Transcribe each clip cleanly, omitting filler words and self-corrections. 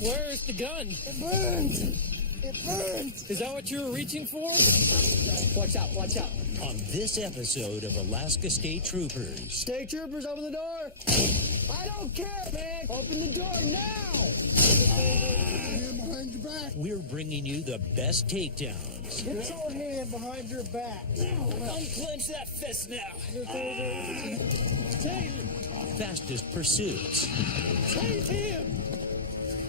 Where is the gun? It burns! It burns! Is that what you were reaching for? Watch out, watch out. On this episode of Alaska State Troopers. State Troopers, open the door! I don't care, man! Open the door now! Hand behind your back. We're bringing you the best takedowns. Get your hand behind your back. Unclench that fist now. Fastest pursuits. Take him!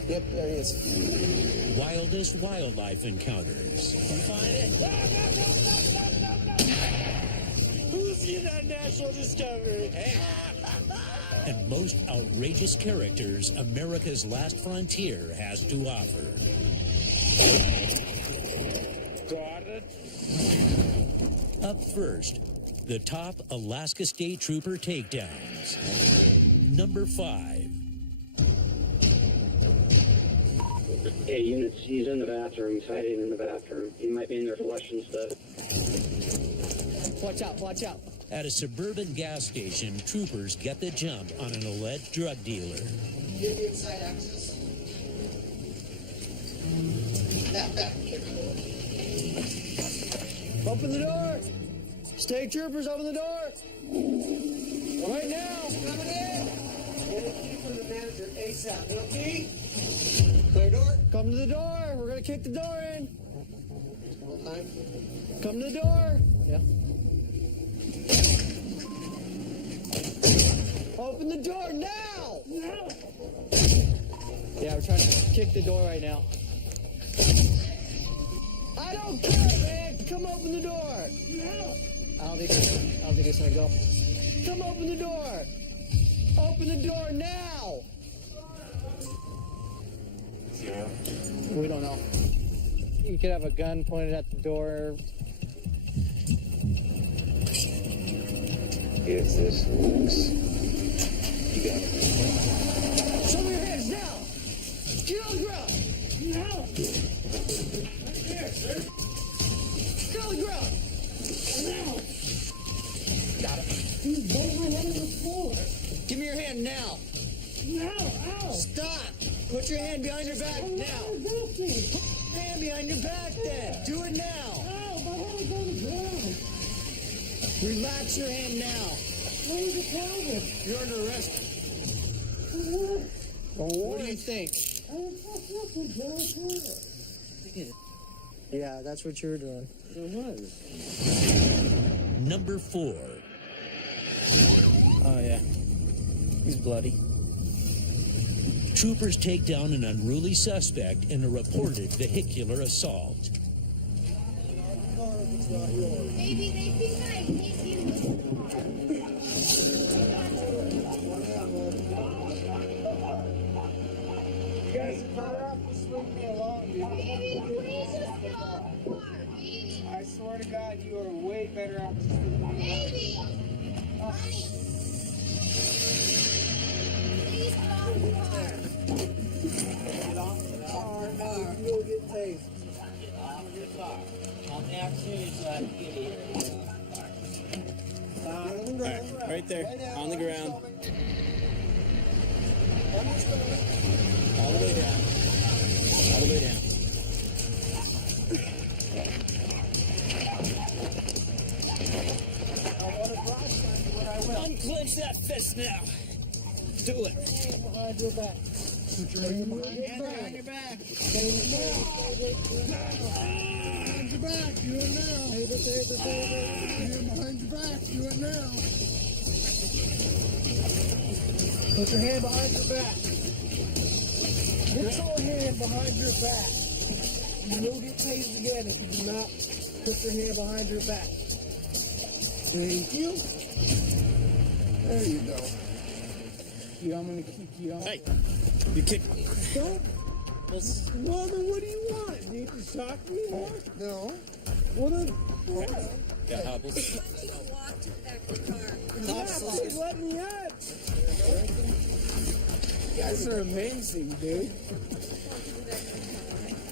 Yep, there he is. Wildest wildlife encounters. Find it. Who's in that National Discovery? And most outrageous characters America's Last Frontier has to offer. Got it. Up first, the top Alaska State Trooper takedowns. Number 5. Hey, units, he's in the bathroom. He's hiding in the bathroom. He might be in there flushing stuff. Watch out, watch out. At a suburban gas station, troopers get the jump on an alleged drug dealer. Give me inside access. Open the door! State Troopers, open the door! Right now! Coming in! Get a key from the manager ASAP. No key? Clear door? Come to the door. We're going to kick the door in. Come to the door. Yeah. Open the door now! No. Yeah, we're trying to kick the door right now. I don't care, man! Come open the door! No. I don't think it's gonna go. Come open the door! Open the door now! Yeah. We don't know. You could have a gun pointed at the door. If this works, you got it. Show me your hands now! Get on the ground! No! Right there, sir. Get on the ground! Now! Got it. He's both my head on the floor. Give me your hand now! No! Ow! Stop! Put your hand behind your back now! Put your hand behind your back then! Do it now! Ow! My head is on the ground! Relax your hand now. Where's the pelvis? You're under arrest. What do you think? Yeah, that's what you were doing. It was. Number 4. Oh, yeah. He's bloody. Troopers take down an unruly suspect in a reported vehicular assault. Maybe they think I hit you. You guys are better off just leave me alone, dude. Baby, please just get off the car, baby. I swear to God, you are way better off just leave me alone. Baby! Honey. Please get off the car. Get off the car now. You will get tased. Get off the car. On the opportunity so I can get here. Right there, on the ground. All the way down. All the way down. Unclench that fist now. Do it. Behind your back. Put your hand behind your back. Behind your back. Do it now. Hand behind your back. Do it now. Put your hand behind your back. Get your hand behind your back. You will get tased again if you do not put your hand behind your back. Thank you. There you go. I'm going to keep you on. Hey, you kick. Don't. Well, then what do you want? You need to shock me more? No. Well, then. Got hobbles. Let me out. You guys are amazing, dude.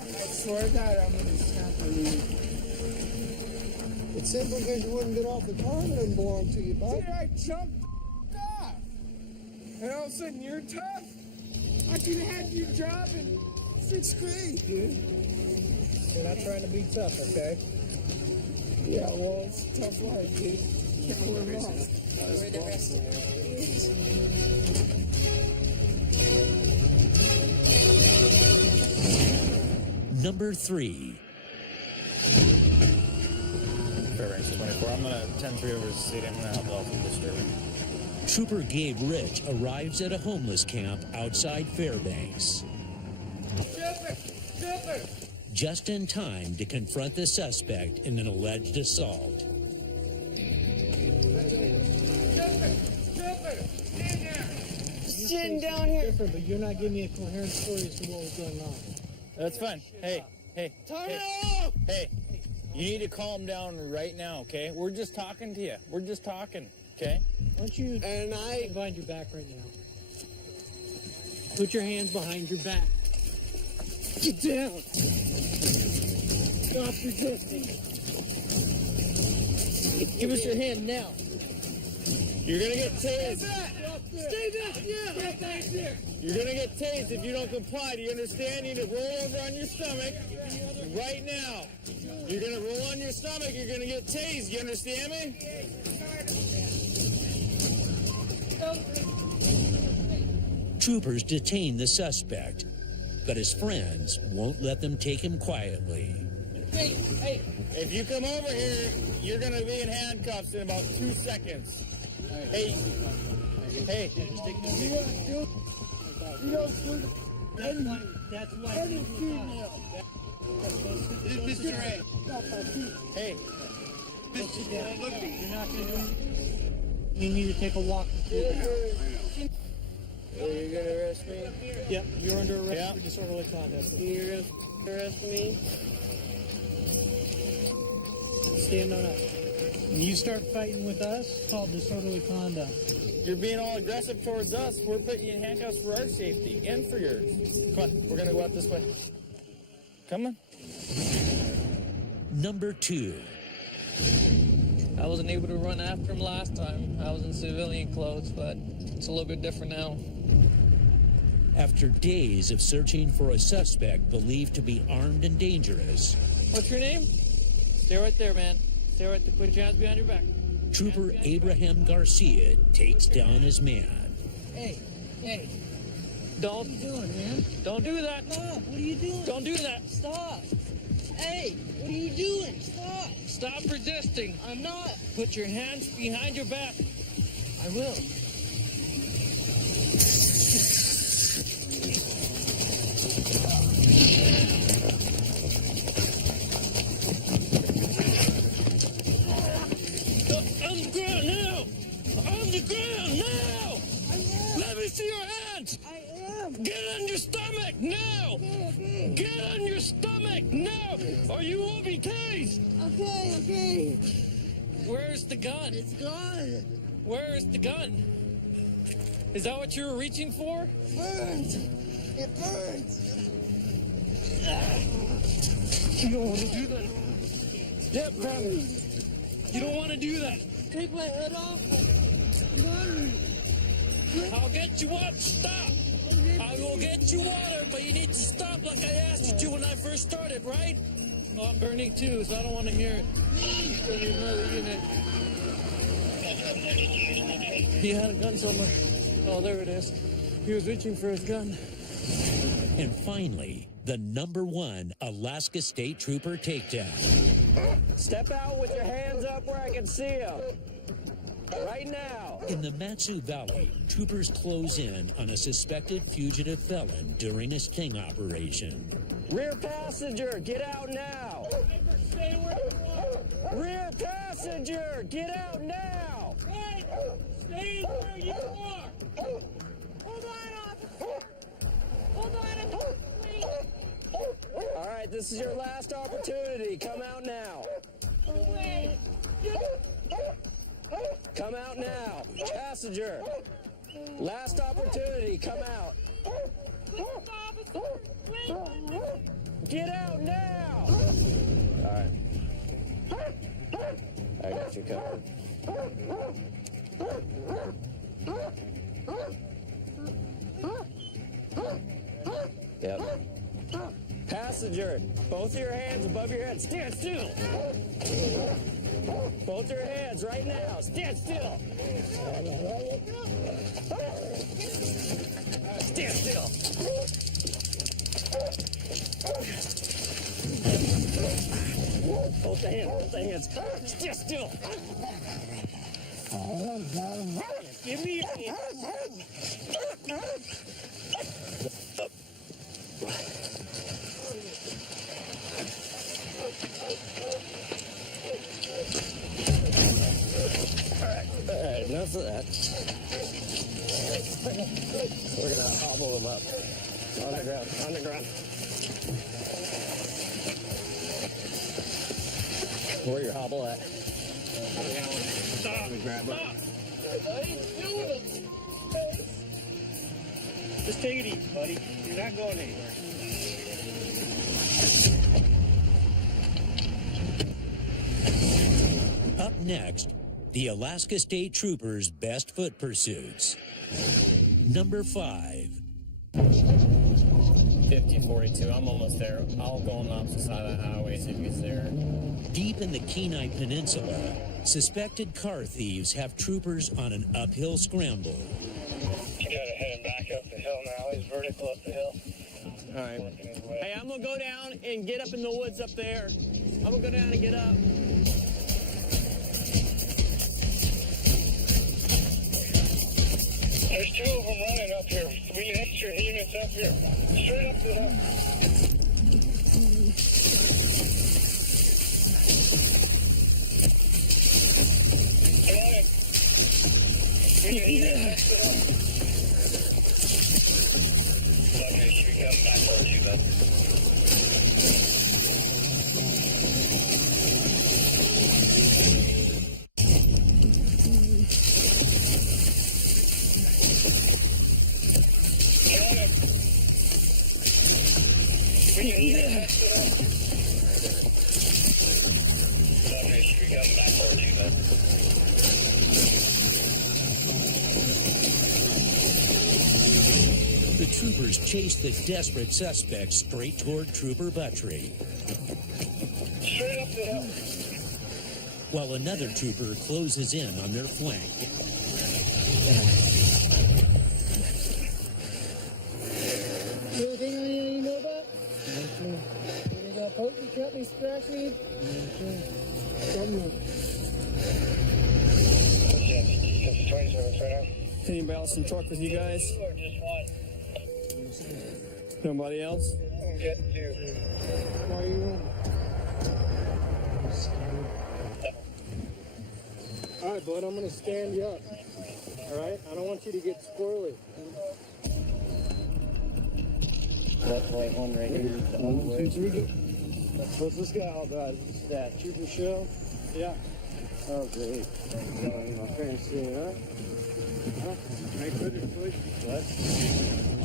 I swear to God, I'm going to snap the lead. It's simply because you wouldn't get off the car that doesn't belong to you, bud. Dude, I jumped off. And all of a sudden, you're tough? I could have had you job in 6th grade, dude. We're not trying to be tough, okay? Yeah, well, it's a tough life, dude. Can't worry about it. Where the rest of it? Number 3. Fairbanks 24. I'm gonna 10-3 over to the city. I'm gonna have Dolphin disturbing. Trooper Gabe Rich arrives at a homeless camp outside Fairbanks. Just in time to confront the suspect in an alleged assault. Sitting down here. Different, but you're not giving me a coherent story as to what was going on. That's fine. Hey. Turn Hey. it off! Hey, you need to calm down right now, okay? We're just talking to you. We're just talking, okay? Why don't you And I... behind your back right now? Put your hands behind your back. Get down! Stop resisting. Give us your hand now. You're gonna get tased. Stay back! Yeah! Get back there! You're gonna get tased if you don't comply. Do you understand? You need to roll over on your stomach right now. You're gonna roll on your stomach. You're gonna get tased. You understand me? Troopers detain the suspect, but his friends won't let them take him quietly. Hey! If you come over here, you're gonna be in handcuffs in about 2 seconds. Hey. That's why. Mr. Ray. Hey. You're not going to do anything. You need to take a walk. You're gonna arrest me? Yep, you're under arrest Yeah. for disorderly conduct. You're gonna arrest me? Stand on up. When you start fighting with us, it's called disorderly conduct. You're being all aggressive towards us. We're putting you in handcuffs for our safety and for yours. Come on, we're gonna go out this way. Come on. Number 2. I wasn't able to run after him last time. I was in civilian clothes, but it's a little bit different now. After days of searching for a suspect believed to be armed and dangerous, What's your name? Stay right there, man. Stay right there. Put your hands behind your back. Trooper Abraham Garcia takes down his man. Hey. Don't. What are you doing, man? Don't do that. Stop. What are you doing? Don't do that. Stop. Hey, what are you doing? Stop. Stop resisting. I'm not. Put your hands behind your back. I will. On the ground now. On the ground now. Let me see your hands. I am. Get on your stomach now. Get on your stomach now, or you will be tased. Okay. Where's the gun? It's gone. Where is the gun? Is that what you were reaching for? Burns. It burns. You don't want to do that. Yep, grab it. You don't want to do that. Take my head off. I'll get you up. Stop. I will get you water, but you need to stop like I asked you to when I first started, right? Oh, I'm burning too, so I don't want to hear it. Still need another unit. He had a gun somewhere. Oh, there it is. He was reaching for his gun. And finally, the number 1 Alaska State Trooper takedown. Step out with your hands up where I can see them. Right now. In the Matsu Valley, troopers close in on a suspected fugitive felon during a sting operation. Rear passenger, get out now. Rear passenger, get out now. Stay where you are. Hold on, officer. Hold on, please. All right, this is your last opportunity. Come out now. Wait. Come out now. Passenger. Last opportunity. Come out. Please, officer. Wait. Get out now. All right. I got you covered. Yep. Passenger, both of your hands above your head. Stand still. Both your hands right now. Stand still. Stand still. Both the hands. Both the hands. Stand still. Give me your hands. All right, enough of that. We're gonna hobble them up. On the ground, on the ground. Where your hobble at? Stop! Grab Stop! Just take it easy, buddy. You're not going anywhere. Up next, the Alaska State Troopers' best foot pursuits. Number 5. 5042, I'm almost there. I'll go on the opposite side of the highway so it gets there. Deep in the Kenai Peninsula, suspected car thieves have troopers on an uphill scramble. You gotta head him back up the hill now. He's vertical up the hill. All right. Hey, I'm gonna go down and get up in the woods up there. I'm gonna go down and get up. There's 2 of them running up here. We need extra units up here. Straight up the hill. Come on in. We need units up the hill. Okay, should we come back towards you then? The troopers chase the desperate suspects straight toward Trooper Buttry, Straight up the hill. while another trooper closes in on their flank. Anything you know about? Anything got poking, cut me, scratch me? Just 27 right now. Anybody else in the truck with you guys? Or just one? Nobody else? I'm getting 2. Why are you running? All right, bud, I'm going to stand you up. All right? I don't want you to get squirrely. That's right one right here. What's this guy all about? Is this that trooper show? Yeah. Oh, great. My parents see it, huh? Make good choices, bud.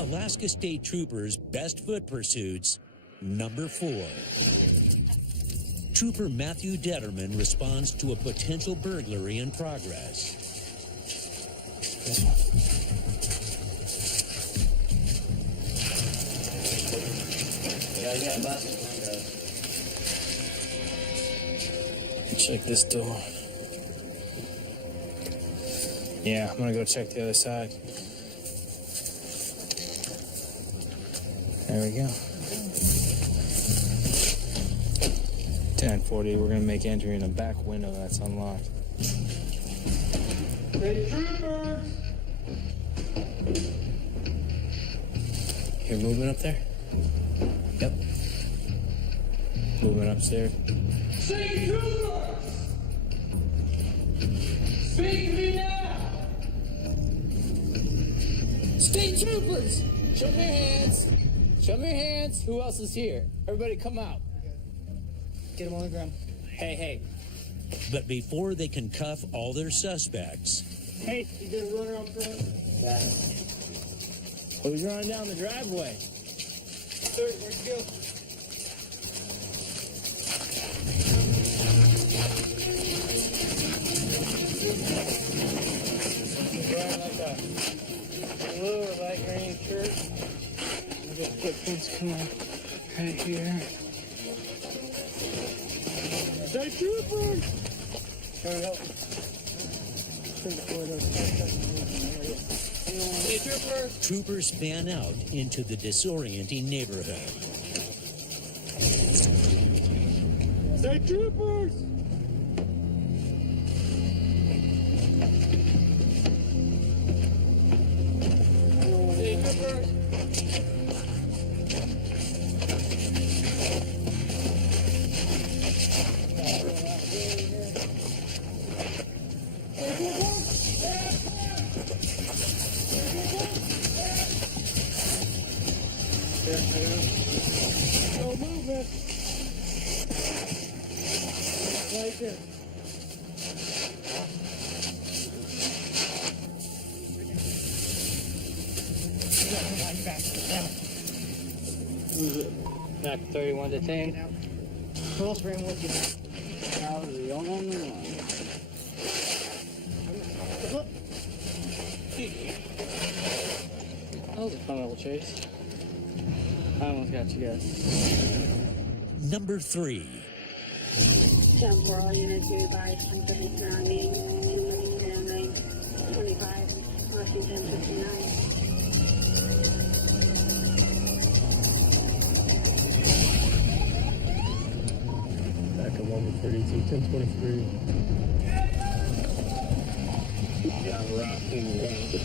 Alaska State Troopers' best foot pursuits, number 4. Trooper Matthew Detterman responds to a potential burglary in progress. Check this door. Yeah, I'm gonna go check the other side. There we go. 1040, we're gonna make entry in a back window that's unlocked. Hey, troopers! You're moving up there? Yep. Moving upstairs. State troopers! Speak to me now! State troopers! Show me your hands. Show me your hands. Who else is here? Everybody come out. Get him on the ground. Hey. But before they can cuff all their suspects, Hey, you gonna run around front? Who's running down the driveway? Sir, where'd you go? Wearing like a blue or light green shirt. the footprints come on right here. State troopers! Turn it up. Turn the door up. State troopers! Troopers fan out into the disorienting neighborhood. State troopers! State troopers! No movement. Right there. Back 31 detained. Full screen with you. Now the only one. That was a fun little chase. I almost got you guys. Number 3. Jump for all units, be advised, 10:30 surrounding, 2:30 25, Washington 59. Back at 132, 1023. Yeah, rocking around.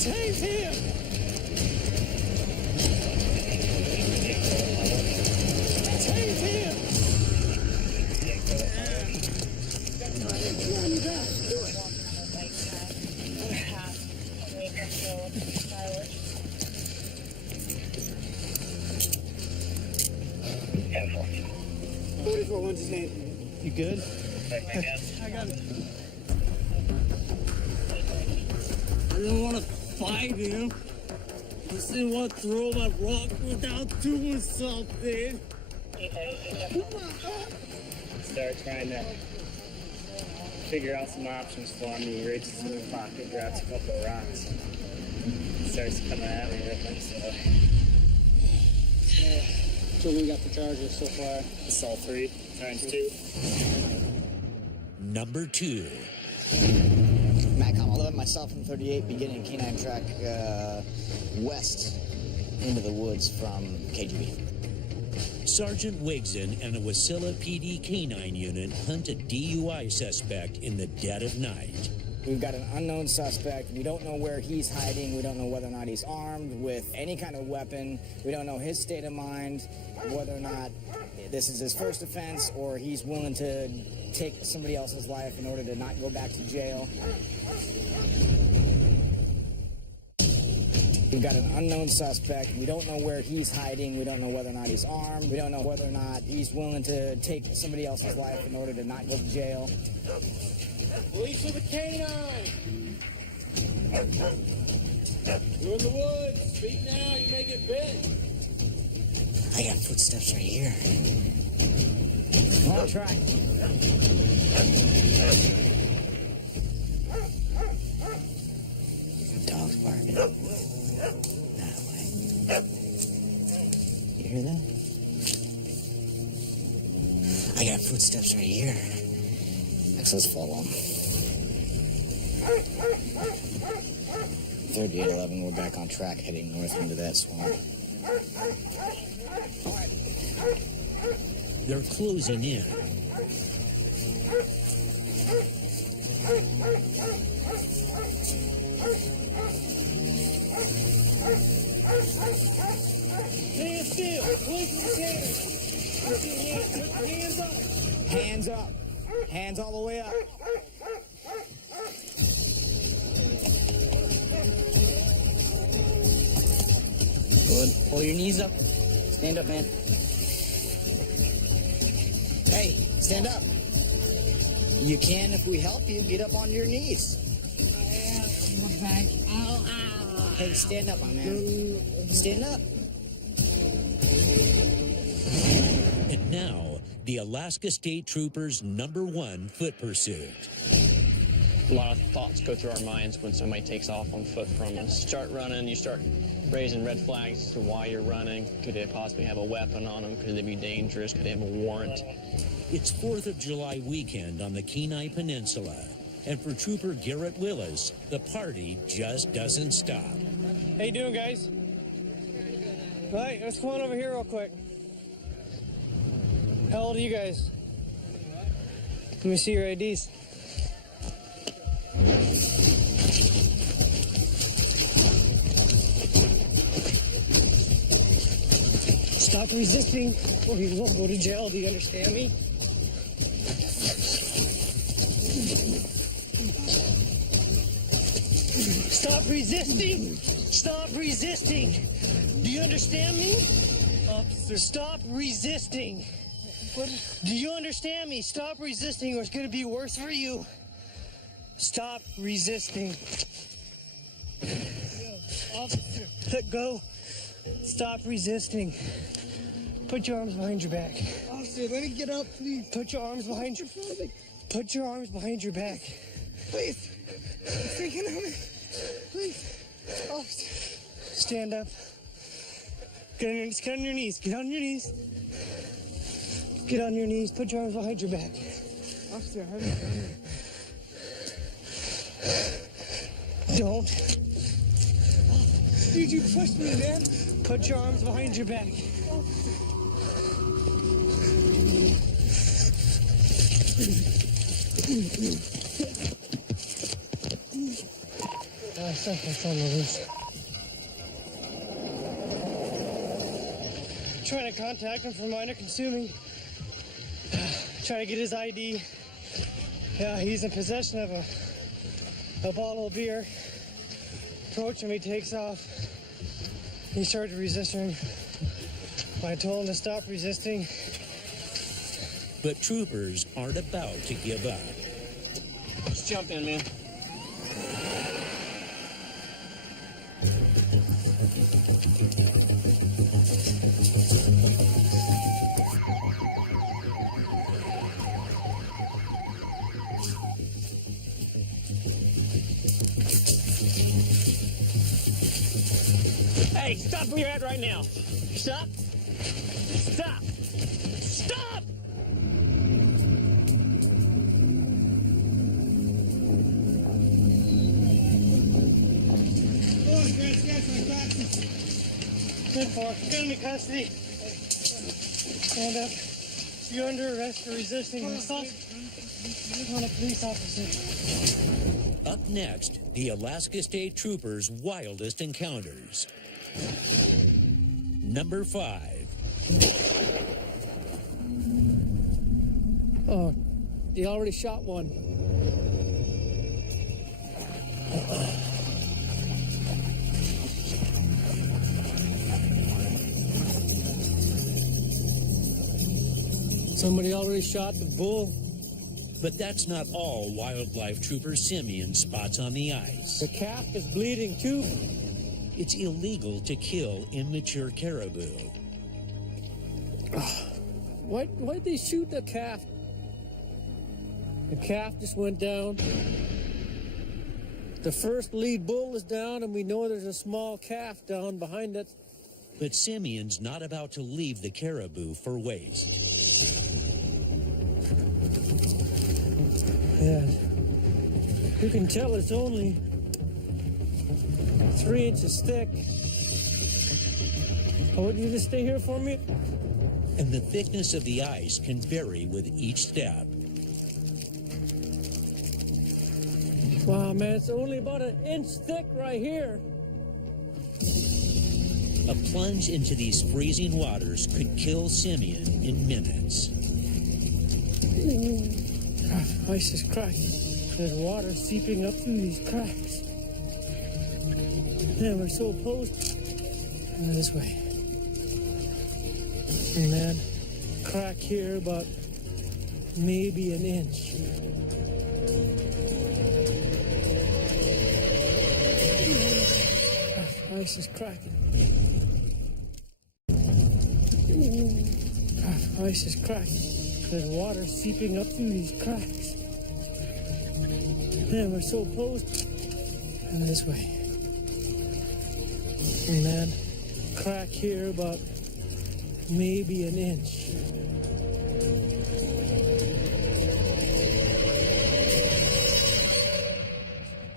Tase him! Tase him! You good? I got it. I didn't want to fight him. I just didn't want to throw my rock without doing something. Start trying to figure out some options for him. He reaches in his pocket, grabs a couple of rocks, starts coming at me with them. So we got the charges so far. Assault 3 times 2. Number 2. MACOM 11, myself and 38 beginning canine track west into the woods from KGB. Sergeant Wigson and a Wasilla PD canine unit hunt a DUI suspect in the dead of night. We've got an unknown suspect. We don't know where he's hiding. We don't know whether or not he's armed with any kind of weapon. We don't know his state of mind, whether or not this is his first offense or he's willing to take somebody else's life in order to not go back to jail. We've got an unknown suspect. We don't know where he's hiding. We don't know whether or not he's armed. We don't know whether or not he's willing to take somebody else's life in order to not go to jail. Police with a canine! You're in the woods. Speak now, you may get bit. I got footsteps right here. I'll try. Dogs barking. That way. You hear that? I got footsteps right here. Let's follow them. 3811, we're back on track heading north into that swamp. They're closing in. Stand still. Police with a canine. Hands up. Hands up. Hands all the way up. Pull your knees up. Stand up, man. Hey, stand up. You can if we help you. Get up on your knees. Hey, stand up, my man. Stand up. And now, the Alaska State Troopers' #1 foot pursuit. A lot of thoughts go through our minds when somebody takes off on foot from us. Start running, you start raising red flags as to why you're running. Could they possibly have a weapon on them? Could they be dangerous? Could they have a warrant? It's 4th of July weekend on the Kenai Peninsula. And for Trooper Garrett Willis, the party just doesn't stop. How you doing, guys? Right, let's come on over here real quick. How old are you guys? Let me see your IDs. Stop resisting or you won't go to jail. Do you understand me? Stop resisting! Stop resisting! Do you understand me? Officer. Stop resisting! What? Do you understand me? Stop resisting or it's going to be worse for you. Stop resisting. Officer. Let go. Stop resisting. Put your arms behind your back. Officer, let me get up, please. Put your arms behind your Put your arms behind your back. Please. I'm freaking out. Please. Officer. Stand up. Get on your knees. Get on your knees. Get on your knees. Put your arms behind your back. Officer, how do you Don't. Dude, you pushed me, man. Put your arms behind your back. That's on the loose. Trying to contact him for minor consuming. Trying to get his ID. Yeah, he's in possession of a bottle of beer. Approach him, he takes off. He started resisting. I told him to stop resisting. But troopers aren't about to give up. Let's jump in, man. Hey, stop where you're at right now. Stop. Stop. Stop! Good for you're in custody. Stand up. You're under arrest for resisting assault on a police officer. Up next, the Alaska State Troopers' wildest encounters. Number 5. Oh, he already shot one. Somebody already shot the bull. But that's not all Wildlife Trooper Simeon spots on the ice. The calf is bleeding too. It's illegal to kill immature caribou. Why'd they shoot the calf? The calf just went down. The first lead bull is down, and we know there's a small calf down behind it. But Simeon's not about to leave the caribou for waste. Yeah. You can tell it's only 3 inches thick. Oh, would you just stay here for me? And the thickness of the ice can vary with each step. Wow, man, it's only about 1 inch thick right here. A plunge into these freezing waters could kill Simeon in minutes. Ice is cracked. There's water seeping up through these cracks. Man, we're so opposed. This way. And then crack here about maybe an inch. Ice is cracking. Ice is cracking. There's water seeping up through these cracks. Man, we're so close. And this way. And then crack here about maybe an inch.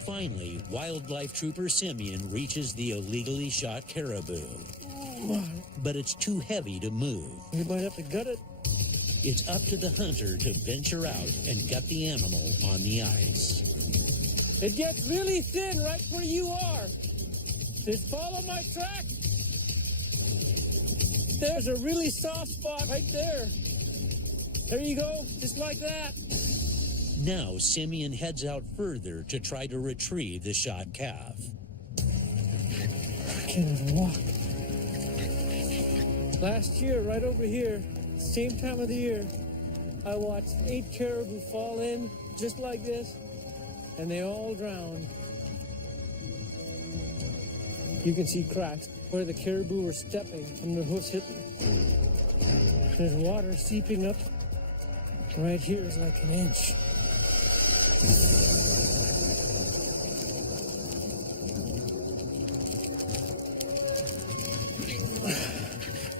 Finally, wildlife trooper Simeon reaches the illegally shot caribou. But it's too heavy to move. You might have to gut it. It's up to the hunter to venture out and gut the animal on the ice. It gets really thin right where you are. Just follow my track. There's a really soft spot right there. There you go, just like that. Now Simeon heads out further to try to retrieve the shot calf. I can't even walk. Last year, right over here, same time of the year, I watched 8 caribou fall in just like this, and they all drowned. You can see cracks where the caribou were stepping from the hoofs hitting. There's water seeping up. Right here is like an inch.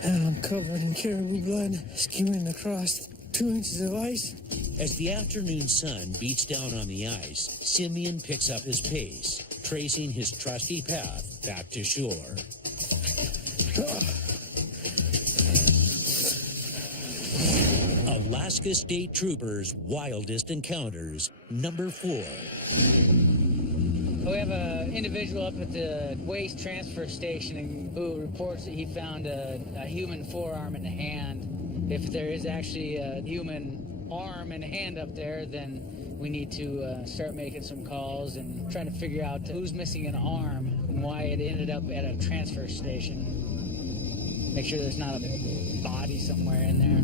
And I'm covered in caribou blood, skimming across 2 inches of ice. As the afternoon sun beats down on the ice, Simeon picks up his pace, tracing his trusty path back to shore. Alaska State Troopers' Wildest Encounters, number 4. We have an individual up at the waste transfer station who reports that he found a human forearm and a hand. If there is actually a human arm and hand up there, then we need to start making some calls and trying to figure out who's missing an arm and why it ended up at a transfer station. Make sure there's not a body somewhere in there.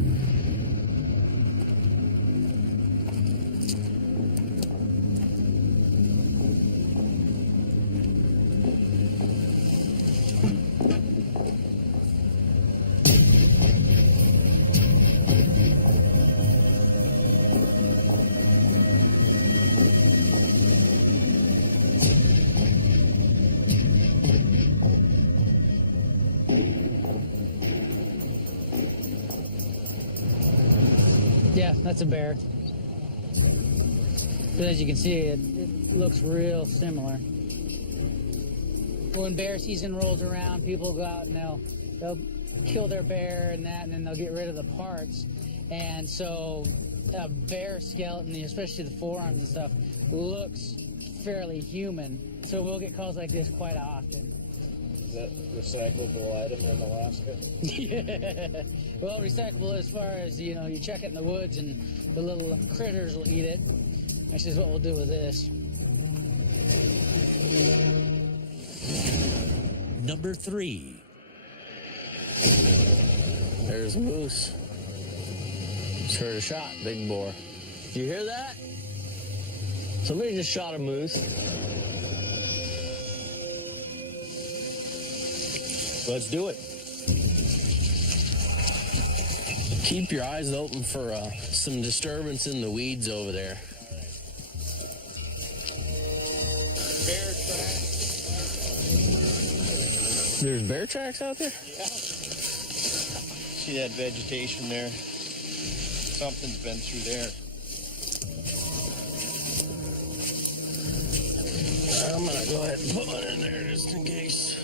Yeah, that's a bear. But as you can see, it looks real similar. When bear season rolls around, people go out and they'll kill their bear and that, and then they'll get rid of the parts. And so a bear skeleton, especially the forearms and stuff, looks fairly human. So we'll get calls like this quite often. Is that a recyclable item in Alaska? Yeah. Well, recyclable as far as, you check it in the woods and the little critters will eat it. Which is what we'll do with this. Number 3. There's a moose. Just heard a shot, big boar. Do you hear that? Somebody just shot a moose. Let's do it. Keep your eyes open for some disturbance in the weeds over there. Bear tracks. There's bear tracks out there? Yeah. See that vegetation there? Something's been through there. I'm gonna go ahead and put one in there just in case.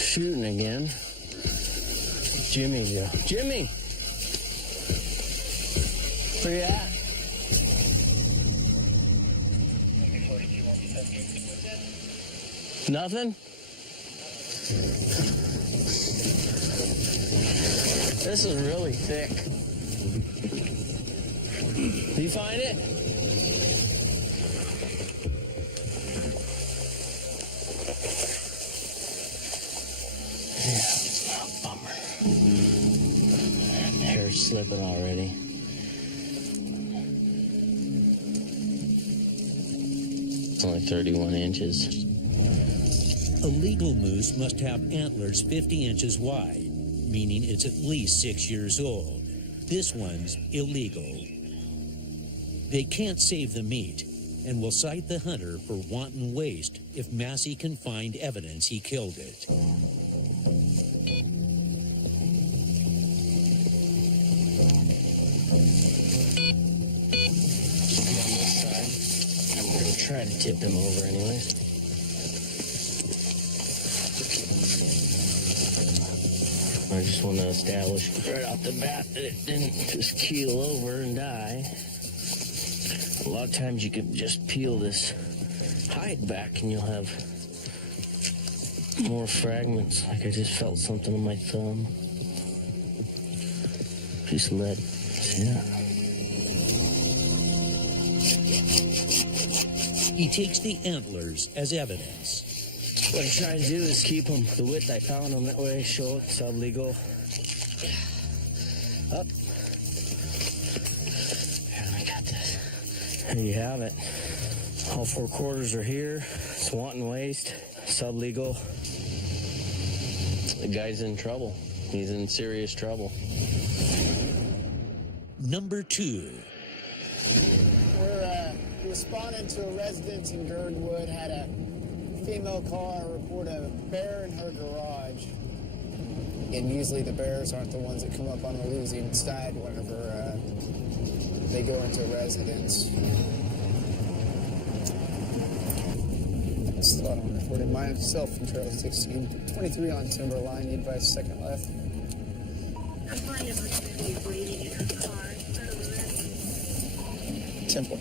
Shooting again. Jimmy, go. Jimmy! Where you at? Nothing? This is really thick. Do you find it? Yeah, it's a bummer. Hair's slipping already. It's only 31 inches. A legal moose must have antlers 50 inches wide, meaning it's at least 6 years old. This one's illegal. They can't save the meat and will cite the hunter for wanton waste if Massey can find evidence he killed it. I'm going to try to tip him over anyways. I just want to establish right off the bat that it didn't just keel over and die. A lot of times you could just peel this hide back and you'll have more fragments. Like I just felt something on my thumb. Piece of lead. Yeah. He takes the antlers as evidence. What I try to do is keep them the width I found them, that way show it sublegal. Up. And I got this. There you have it. All 4 quarters are here. It's wanton waste, sublegal. The guy's in trouble. He's in serious trouble. Number 2. We're responding to a residence in Girdwood, had a female caller report a bear in her garage. And usually the bears aren't the ones that come up on the losing side whenever they go into a residence. Slot on reported myself from Trail 16. 23 on Timberline, need by second left. Temple.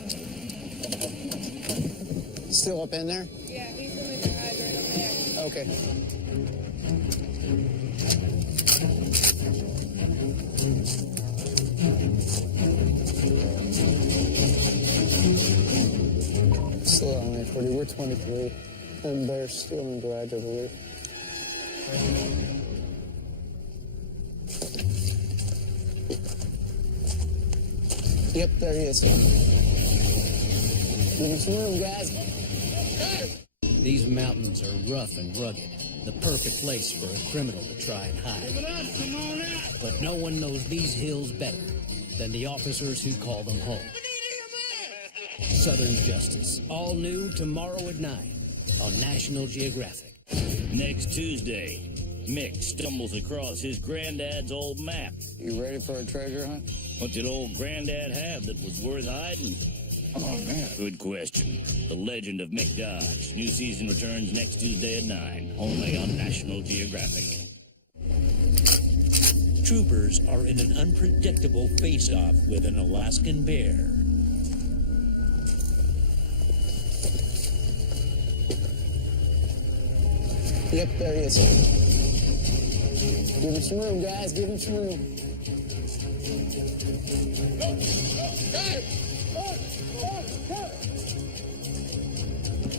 Still up in there? Yeah, he's in the garage right over there. Okay. Still on there, 40. We're 23. And bear's still in the garage, I believe. Yep, there he is. Give him some room, guys. These mountains are rough and rugged. The perfect place for a criminal to try and hide. But no one knows these hills better than the officers who call them home. Southern Justice, all new tomorrow at 9 on National Geographic. Next Tuesday, Mick stumbles across his granddad's old map. You ready for a treasure hunt? What did old granddad have that was worth hiding? Oh, man. Good question. The Legend of Mick Dodge. New season returns next Tuesday at 9, only on National Geographic. Troopers are in an unpredictable face-off with an Alaskan bear. Yep, there he is. Give him some room, guys. Give him some room.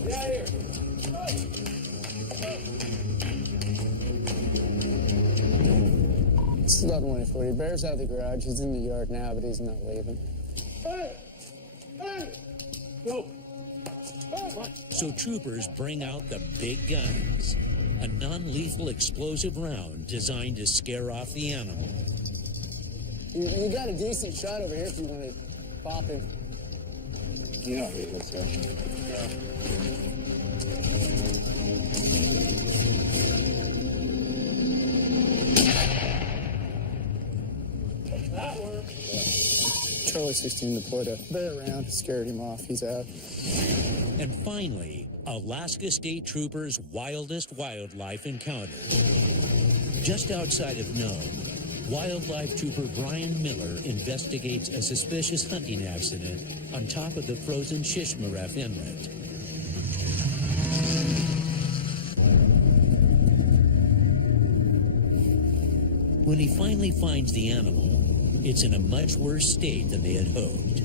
Get out of here. It's 11:40. Bear's out of the garage. He's in the yard now, but he's not leaving. Hey! Hey! Go! So troopers bring out the big guns. A non-lethal explosive round designed to scare off the animal. You got a decent shot over here if you want to pop him. Yeah, let's go. That worked. Charlie 16 deployed a bear around, scared him off. He's out. And finally, Alaska State Troopers' wildest wildlife encounter. Just outside of Nome, Wildlife Trooper Brian Miller investigates a suspicious hunting accident on top of the frozen Shishmaref Inlet. When he finally finds the animal, it's in a much worse state than they had hoped.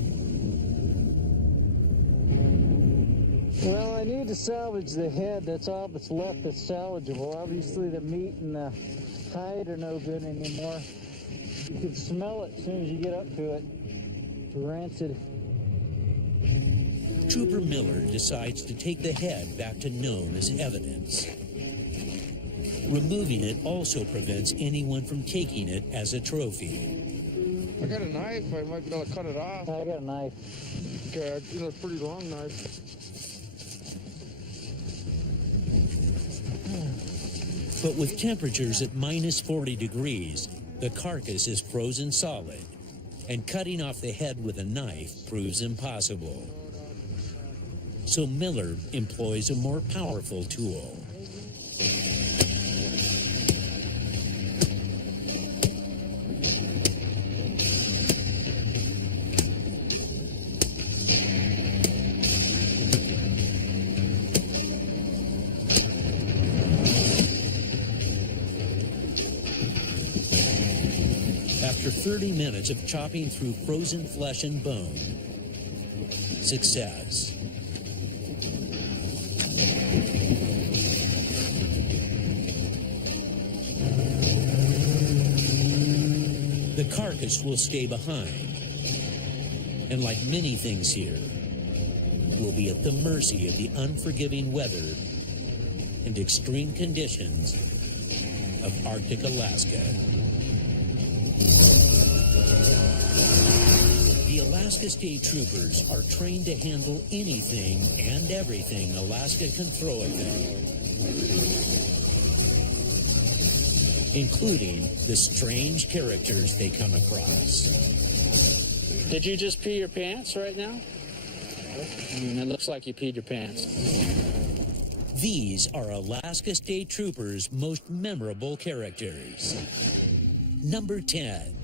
Well, I need to salvage the head. That's all that's left that's salvageable. Obviously, the meat and the hide are no good anymore. You can smell it as soon as you get up to it. Rancid. Trooper Miller decides to take the head back to Nome as evidence. Removing it also prevents anyone from taking it as a trophy. I got a knife. I might be able to cut it off. I got a knife. Okay, it's a pretty long knife. But with temperatures at minus 40 degrees, the carcass is frozen solid, and cutting off the head with a knife proves impossible. So Miller employs a more powerful tool. After 30 minutes of chopping through frozen flesh and bone, success. The carcass will stay behind, and like many things here, will be at the mercy of the unforgiving weather and extreme conditions of Arctic Alaska. The Alaska State Troopers are trained to handle anything and everything Alaska can throw at them, including the strange characters they come across. Did you just pee your pants right now? It looks like you peed your pants. These are Alaska State Troopers' most memorable characters. Number 10.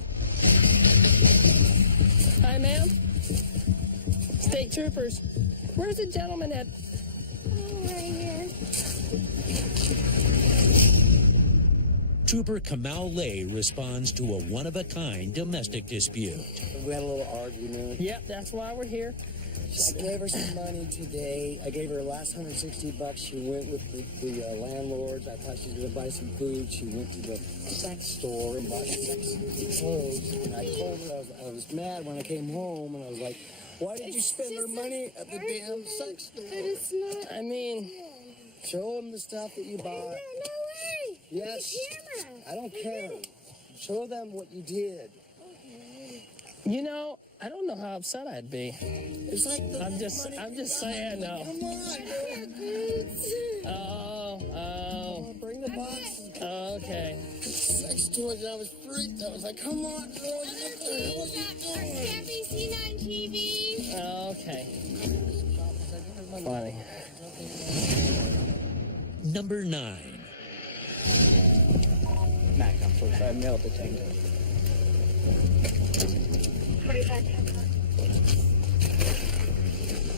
Hi, ma'am. State Troopers. Where's the gentleman at? Oh, right here. Trooper Kamau Lay responds to a one-of-a-kind domestic dispute. We had a little argument. Yep, that's why we're here. I gave her some money today. I gave her the last $160. She went with the landlords. I thought she was going to buy some food. She went to the sex store and bought sex clothes. And I told her I was mad when I came home, and I was like, why did you spend her money at the damn sex store? But it's not. I mean, show them the stuff that you bought. No way. Yes. I don't care. Show them what you did. you know, I don't know how upset I'd be. It's like I'm just saying no. Come on, bring the box. Oh, okay. Sex toys, and I was freaked. I was like, come on, girl, what the hell are you doing? Can't be seen on TV. Okay. Funny. Number 9. Mac, I'm so sorry. Mail the thing. 45.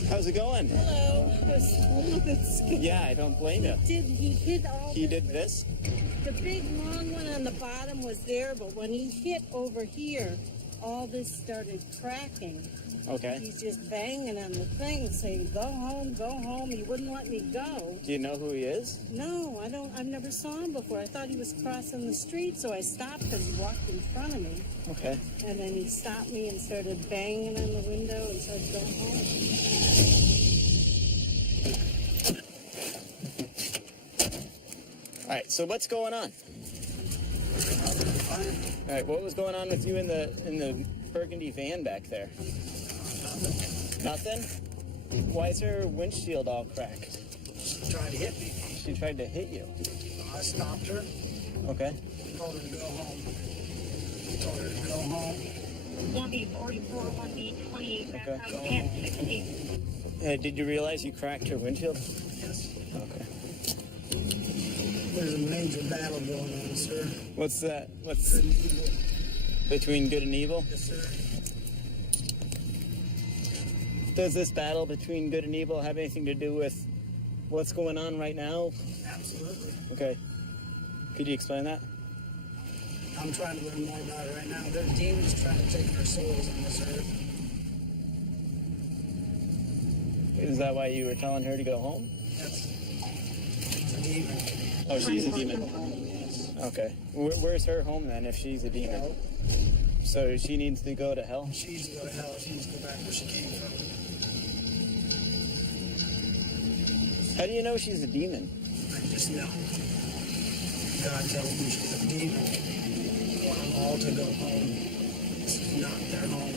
How's it going? Hello. Yeah, I don't blame you. He hit all He did this? the big long one on the bottom was there, but when he hit over here, all this started cracking. Okay. He's just banging on the thing, saying, go home, go home. He wouldn't let me go. Do you know who he is? No, I don't. I've never saw him before. I thought he was crossing the street, so I stopped because he walked in front of me. Okay. And then he stopped me and started banging on the window and said, go home. All right, so what's going on? All right, what was going on with you in the burgundy van back there? Nothing? Why is her windshield all cracked? She tried to hit me. She tried to hit you. I stopped her. Okay. Told her to go home. Told her to go home. 1B44, 1B28, Okay. 1060. Did you realize you cracked her windshield? Yes. Okay. There's a major battle going on, sir. What's that? What's between good and evil? Yes, sir. Does this battle between good and evil have anything to do with what's going on right now? Absolutely. Okay. Could you explain that? I'm trying to learn more about it right now. There's demons trying to take our souls on this earth. Is that why you were telling her to go home? Yes. She's a demon. Oh, she's a demon. Okay. Where's her home then if she's a demon? Hell. So she needs to go to hell? She needs to go to hell. She needs to go back where she came from. How do you know she's a demon? I just know. God tells me she's a demon. I want them all to go home. This is not their home.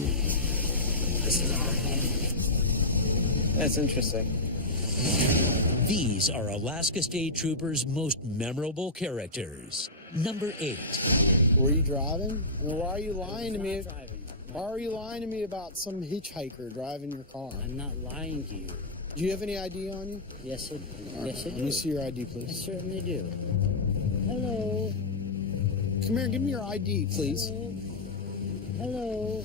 This is our home. That's interesting. These are Alaska State Troopers' most memorable characters. Number 8. Were you driving? Why are you lying to me? Why are you lying to me about some hitchhiker driving your car? I'm not lying to you. Do you have any ID on you? Yes, I do. Let me see your ID, please. I certainly do. Hello. Come here, give me your ID, please. Hello.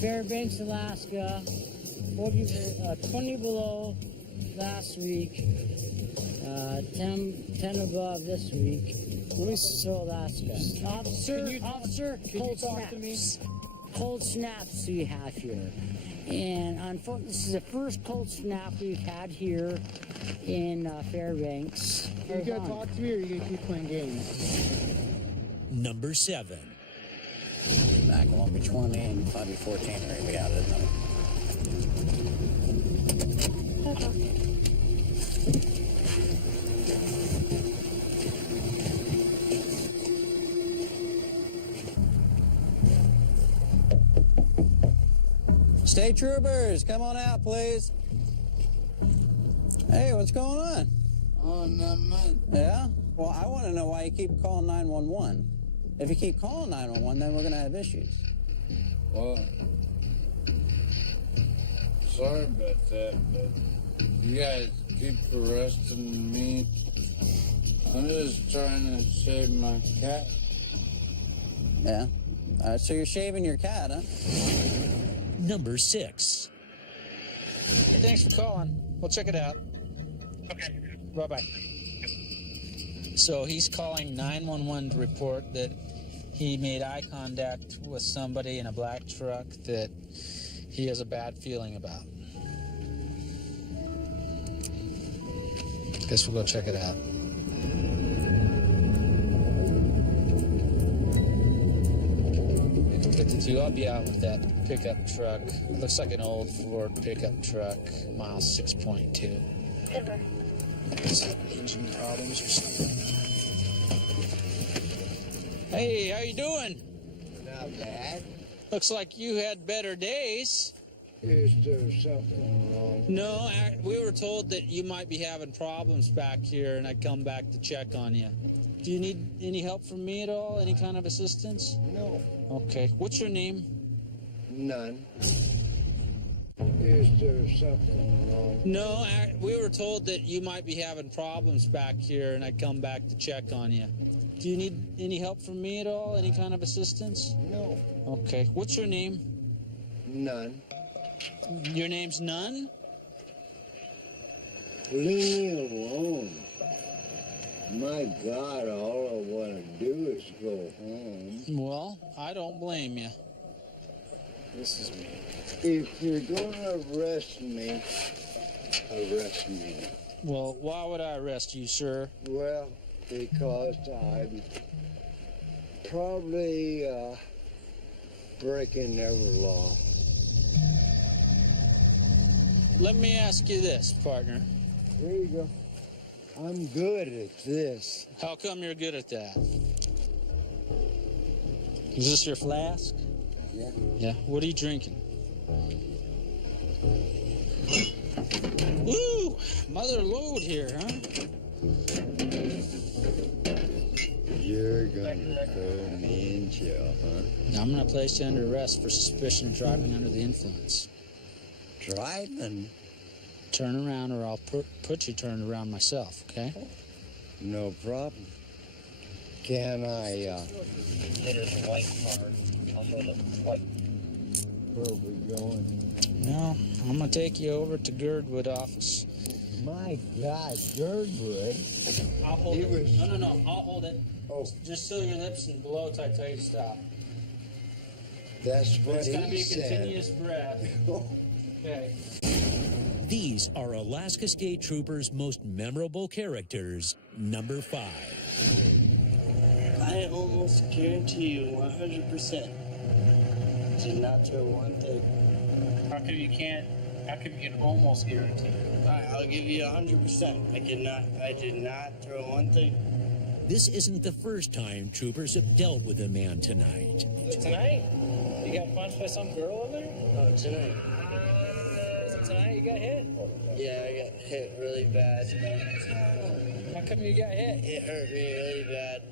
Fairbanks, Alaska. 20 below last week. 10 above this week. Let me so Alaska. Officer, cold snaps. Cold snaps we have here. And unfortunately, this is the first cold snap we've had here in Fairbanks. Are you gonna talk to me or are you gonna keep playing games? Number 7. Back along be 20 and probably 14 are gonna be out of the State troopers, come on out, please. Hey, what's going on? Oh, not much. Yeah? Well, I want to know why you keep calling 911. If you keep calling 911, then we're going to have issues. Well, sorry about that, but you guys keep arresting me. I'm just trying to save my cat. Yeah? So you're shaving your cat, huh? Number 6. Hey, thanks for calling. We'll check it out. Okay. Bye-bye. So he's calling 911 to report that he made eye contact with somebody in a black truck that he has a bad feeling about. Guess we'll go check it out. Get the two. I'll be out with that pickup truck. It looks like an old Ford pickup truck, mile 6.2. Engine problems or something. Hey, how you doing? Not bad. Looks like you had better days. Is there something wrong? No, we were told that you might be having problems back here, and I'd come back to check on you. Do you need any help from me at all? Any kind of assistance? No. Okay. What's your name? None. Is there something wrong? No, we were told that you might be having problems back here, and I'd come back to check on you. Do you need any help from me at all? Any kind of assistance? No. Okay. What's your name? None. Your name's None? Leave me alone. My God, all I want to do is go home. Well, I don't blame you. This is me. If you're going to arrest me, arrest me. Well, why would I arrest you, sir? Well, because I'm probably breaking every law. Let me ask you this, partner. There you go. I'm good at this. How come you're good at that? Is this your flask? Yeah. Yeah. What are you drinking? Woo! Mother load here, huh? You're gonna throw me in jail, huh? Now I'm gonna place you under arrest for suspicion of driving under the influence. Driving? Turn around or I'll put you turned around myself, okay? No problem. Can I, It is a white card. Also the white. Where are we going? No, I'm gonna take you over to Girdwood office. my God, you're good. I'll hold it. No, I'll hold it. Oh. Just seal your lips and blow till I tell you to stop. That's what It's going to be a said. continuous breath. Okay. These are Alaska State Troopers' most memorable characters, number 5. I almost guarantee you 100% did not throw one thing. How come you can almost guarantee it? Alright, I'll give you 100%. I did not throw one thing. This isn't the first time troopers have dealt with a man tonight. Tonight? You got punched by some girl over there? Oh, tonight. Was it tonight you got hit? Yeah, I got hit really bad. How come you got hit? It hurt me really bad.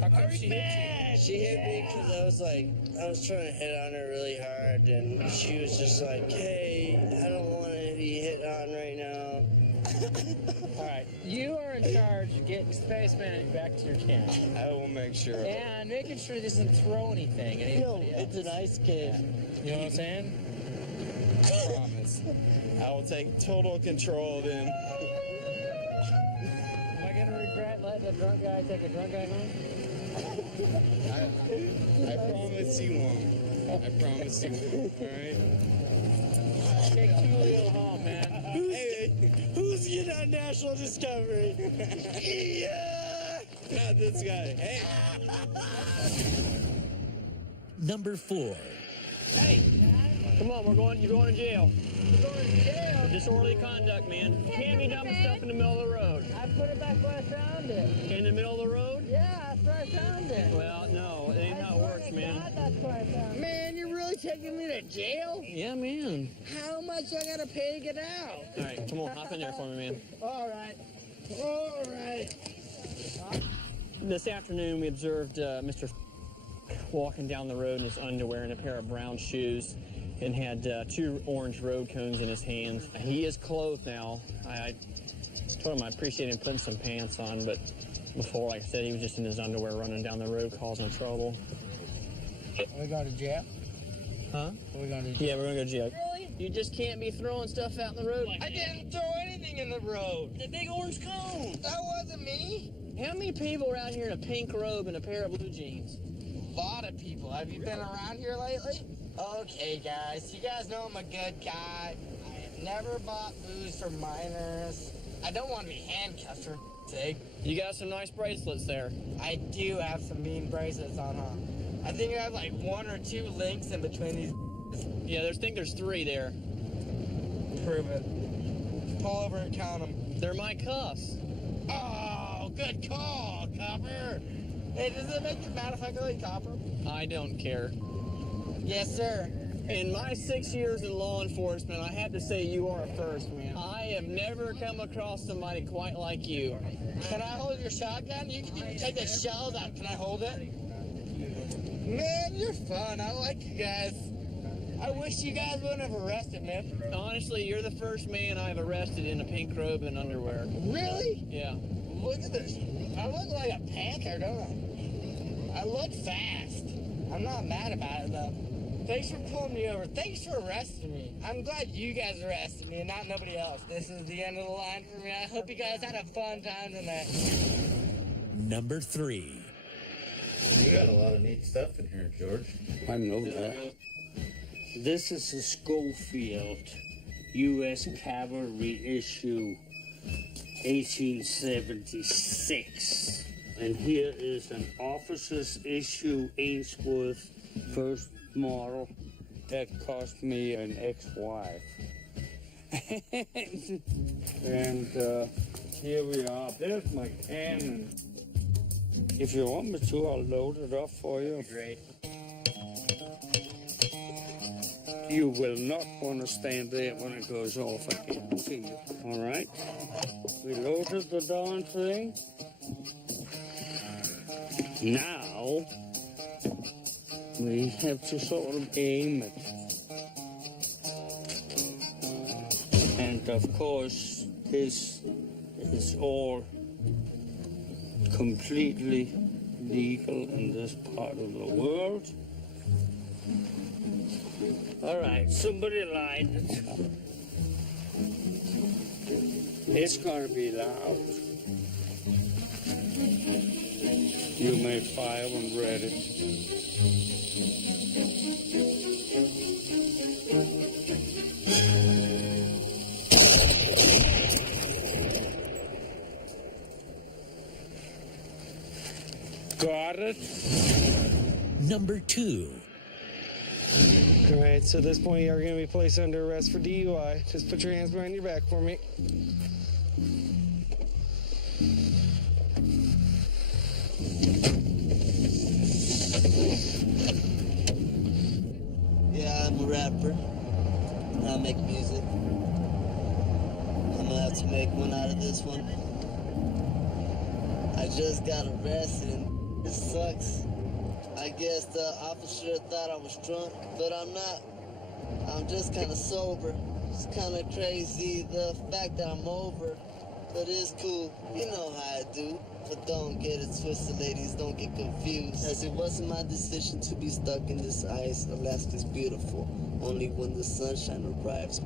How come she hit you? She hit me because I was trying to hit on her really hard, and she was just like, hey, I don't want to be hit on right now. Alright, you are in charge of getting Spaceman back to your camp. I will make sure. And making sure he doesn't throw anything at anybody else. It's an ice kid. You know what I'm saying? I promise. I will take total control of him. Am I going to regret letting a drunk guy take a drunk guy home? I promise you won't. I promise you won't. Alright? Take Julio home, man. Hey, who's getting on National Discovery? Yeah! Not this guy. Hey! Number 4. Hey, come on, you're going to jail. You're going to jail? For disorderly conduct, man. You can't be dumping stuff in the middle of the road. I put it back where I found it. In the middle of the road? Yeah, that's where I found it. Well, no, it ain't how it works, man. That's where I found it. Man, you're really taking me to jail? Yeah, man. How much I gotta pay to get out? All right, come on, hop in there for me, man. All right. This afternoon, we observed Mr. walking down the road in his underwear and a pair of brown shoes, and had 2 orange road cones in his hands. He is clothed now. I told him I appreciate him putting some pants on, but before, like I said, he was just in his underwear running down the road causing trouble. Are we going to jail? Huh? Are we going to jail? Yeah, we're going to go to jail. Really? You just can't be throwing stuff out in the road like I that. didn't throw anything in the road. The big orange cone. That wasn't me. How many people are out here in a pink robe and a pair of blue jeans? A lot of people. Have you been around here lately? Okay, guys. You guys know I'm a good guy. I have never bought booze for minors. I don't want to be handcuffed for sake. You got some nice bracelets there. I do have some mean bracelets on, huh? I think I have like 1 or 2 links in between these. Yeah, I think there's 3 there. Prove it. Pull over and count them. They're my cuffs. Oh, good call, copper. Hey, does it make you mad if I call you copper? I don't care. Yes, sir. In my 6 years in law enforcement, I have to say you are a first, man. I have never come across somebody quite like you. Can I hold your shotgun? You can even take the shells out. Can I hold it? Man, you're fun. I like you guys. I wish you guys wouldn't have arrested me. Honestly, you're the first man I've arrested in a pink robe and underwear. Really? Yeah. Look at this. I look like a panther, don't I? I look fast. I'm not mad about it, though. Thanks for pulling me over. Thanks for arresting me. I'm glad you guys arrested me and not nobody else. This is the end of the line for me. I hope you guys had a fun time tonight. Number 3. You got a lot of neat stuff in here, George. I know that. This is a Schofield U.S. Cavalry issue 1876. And here is an officer's issue Ainsworth first model that cost me an ex-wife. And here we are. There's my cannon. If you want me to, I'll load it up for you. Great. You will not want to stand there when it goes off. I can see you. All right? We loaded the darn thing. Now, we have to sort of aim it. And of course, this is all completely legal in this part of the world. All right, somebody light it. It's going to be loud. You may file when ready. Got it. Number 2. All right, so at this point, you are going to be placed under arrest for DUI. Just put your hands behind your back for me. Yeah, I'm a rapper. I make music. I'm gonna have to make one out of this one. I just got arrested and it sucks. I guess the officer thought I was drunk, but I'm not. I'm just kind of sober. It's kind of crazy, the fact that I'm over, but it's cool. You know how I do. But don't get it twisted, ladies, don't get confused. As it wasn't my decision to be stuck in this ice. Alaska's beautiful, only when the sunshine arrives.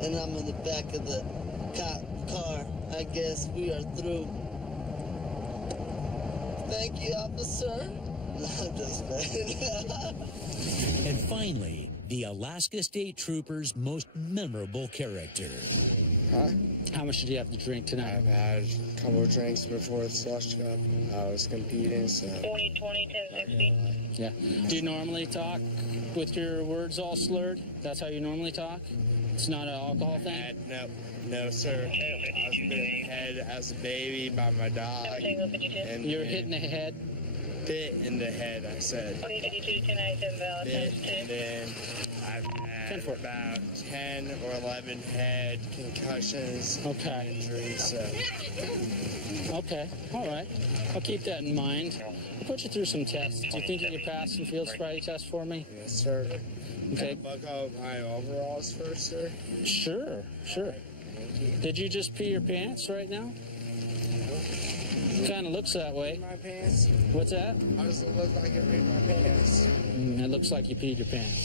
And I'm in the back of the cop car. I guess we are through. Thank you, officer. I'm just And finally, the Alaska State Trooper's most memorable character. Huh? How much did you have to drink tonight? I've had a couple of drinks before the slush cup. I was competing, so... 40, 20, 10, 60. Yeah. Do you normally talk with your words all slurred? That's how you normally talk? It's not an alcohol thing? No, sir. I was bit in the head as a baby by my dog. And you were hit in the head? Bit in the head, I said. 2052 tonight, Bit, and then I've had about 10 or 11 head concussions, injuries. So. Okay, all right. I'll keep that in mind. I'll put you through some tests. Do you think you could pass some field sobriety tests for me? Yes, sir. Okay. Can I buck up my overalls first, sir? Sure. Did you just pee your pants right now? Kind of looks that way. My pants? What's that? How does it look like I peed my pants? It looks like you peed your pants.